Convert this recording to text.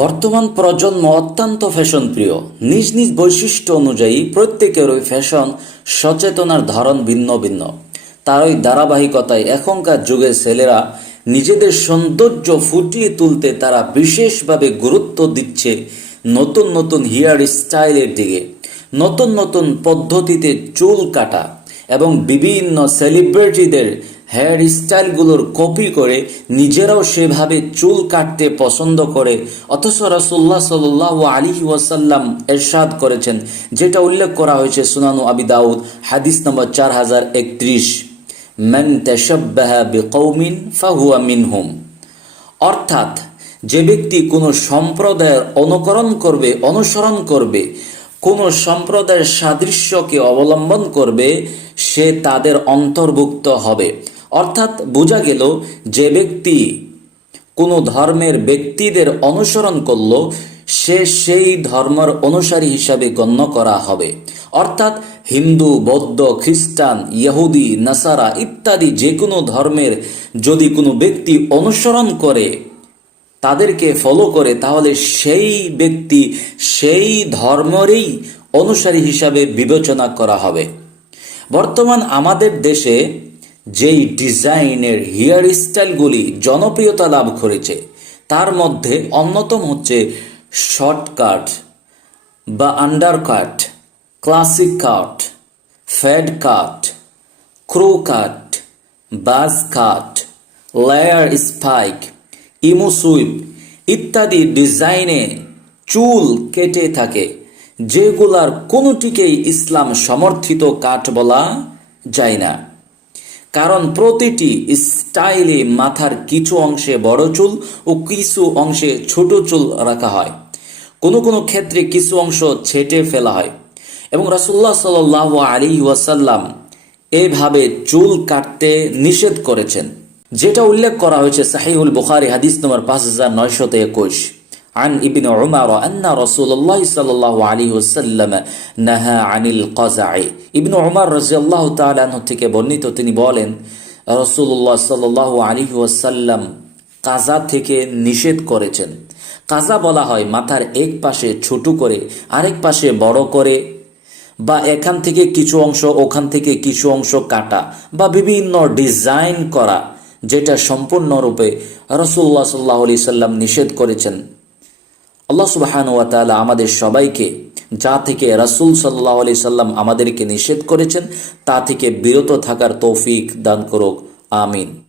বর্তমান প্রজন্ম অত্যন্ত ফ্যাশন প্রিয়। নিজ নিজ বৈশিষ্ট্য অনুযায়ী প্রত্যেকেরই ফ্যাশন সচেতনার ধরন ভিন্ন ভিন্ন। তারই ধারাবাহিকতায় এখনকার যুগের ছেলেরা নিজেদের সৌন্দর্য ফুটিয়ে তুলতে তারা বিশেষভাবে গুরুত্ব দিচ্ছে নতুন নতুন হেয়ার স্টাইলের দিকে, নতুন নতুন পদ্ধতিতে চুল কাটা এবং বিভিন্ন সেলিব্রিটিদের হেয়ার স্টাইলগুলোর কপি করে নিজেরাও সেভাবে চুল কাটতে পছন্দ করে। অথচ রাসূলুল্লাহ সাল্লাল্লাহু আলাইহি ওয়াসাল্লাম এরশাদ করেছেন, যেটা উল্লেখ করা হয়েছে সুনানু আবি দাউদ হাদিস নম্বর 4031, মান তাশাব্বাহা বিকওমিন ফাহুয়া মিনহুম। অর্থাৎ যে ব্যক্তি কোনো সম্প্রদায়ের অনুসরণ করবে, কোনো সম্প্রদায়ের সাদৃশ্যকে অবলম্বন করবে, সে তাদের অন্তর্ভুক্ত হবে। অর্থাৎ বোঝা গেল, যে ব্যক্তি কোনো ধর্মের ব্যক্তিদের অনুসরণ করল, সে সেই ধর্মের অনুসারী হিসাবে গণ্য করা হবে। অর্থাৎ হিন্দু, বৌদ্ধ, খ্রিস্টান, ইহুদি, নাসারা ইত্যাদি যে কোনো ধর্মের যদি কোনো ব্যক্তি অনুসরণ করে, তাদেরকে ফলো করে, তাহলে সেই ব্যক্তি সেই ধর্মেরই অনুসারী হিসাবে বিবেচনা করা হবে। বর্তমান আমাদের দেশে যেই ডিজাইনের হেয়ার স্টাইলগুলি জনপ্রিয়তা লাভ করেছে, তার মধ্যে অন্যতম হচ্ছে শর্টকাট বা আন্ডারকাট, ক্লাসিক কাট, ফেড কাট, ক্রো কাট, বাজ কাট, লেয়ার স্পাইক, ইমো সুইপ ইত্যাদি ডিজাইনে চুল কেটে থাকে, যেগুলার কোনোটিকেই ইসলাম সমর্থিত কাট বলা যায় না। কারণ প্রতিটি স্টাইলে মাথার কিছু অংশে বড় চুল ও কিছু অংশে ছোট চুল রাখা হয়, কোনো কোনো ক্ষেত্রে কিছু অংশ ছেঁটে ফেলা হয়। এবং রাসূলুল্লাহ সাল্লাল্লাহু আলাইহি ওয়াসাল্লাম এভাবে চুল কাটতে নিষেধ করেছেন, যেটা উল্লেখ করা হয়েছে সাহিহুল বুখারী হাদিস নম্বর 5921, عن ابن عمر أن رسول الله صلى الله عليه وسلم نهى عن القزع। ইবনে উমর রাদিয়াল্লাহু তাআলা আনহু থেকে বর্ণিত, তিনি বলেন, রাসূলুল্লাহ সাল্লাল্লাহু আলাইহি ওয়াসাল্লাম কাজা থেকে নিষেধ করেছেন। কাজা বলা হয় মাথার এক পাশে ছোট করে আরেক পাশে বড় করে, বা এখান থেকে কিছু অংশ ওখান থেকে কিছু অংশ কাটা, বা বিভিন্ন ডিজাইন করা, যেটা সম্পূর্ণরূপে রাসূলুল্লাহ সাল্লাল্লাহু আলাইহি সাল্লাম নিষেধ করেছেন। আল্লাহ সুবহানাহু ওয়া তাআলা আমাদের সবাইকে যা থেকে রাসূল সাল্লাল্লাহু আলাইহি সাল্লাম আমাদেরকে নিষেধ করেছেন তা থেকে বিরত থাকার তৌফিক দান করুক। আমিন।